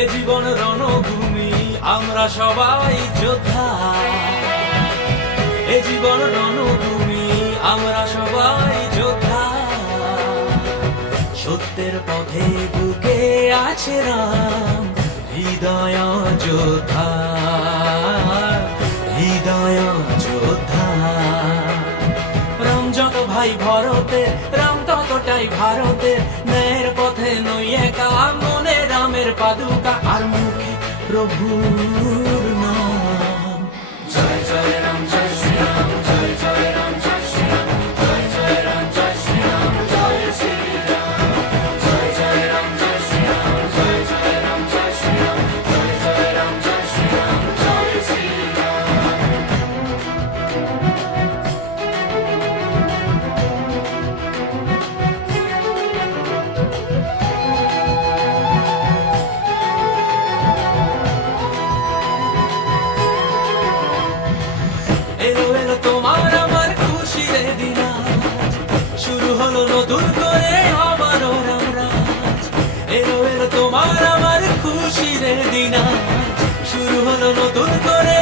এ জীবন রণভূমি আমরা সবাই যোদ্ধা, এ জীবন রণভূমি আমরা সবাই যোদ্ধা। সত্যের পথে বুকে আছে রাম, হৃদয় যোদ্ধা, হৃদয় যোদ্ধা। রাম যত ভাই ভরতে, রাম ততটাই ভারতে, ন্যায়ের পথে নই একা, মনে রামের পাদুকা আর মুখে প্রভুর নাম। জয় জয় রাম, জয় শ্রীরাম, জয় জয় রাম, জয় শ্রীরাম, জয় জয় রাম, জয় শ্রীরাম, জয় শ্রীরাম, জয় জয় রাম, জয় শ্রীরাম, জয় জয় রাম, জয় শ্রীরাম, জয় জয় রাম, জয় শ্রীরাম, জয় শ্রীরাম। এলো এলো তোমার আমার খুশির দিন, শুরু হলো নতুন করে আমারও রামরাজ। এলো এলো তোমার আমার খুশির দিন, শুরু হলো নতুন করে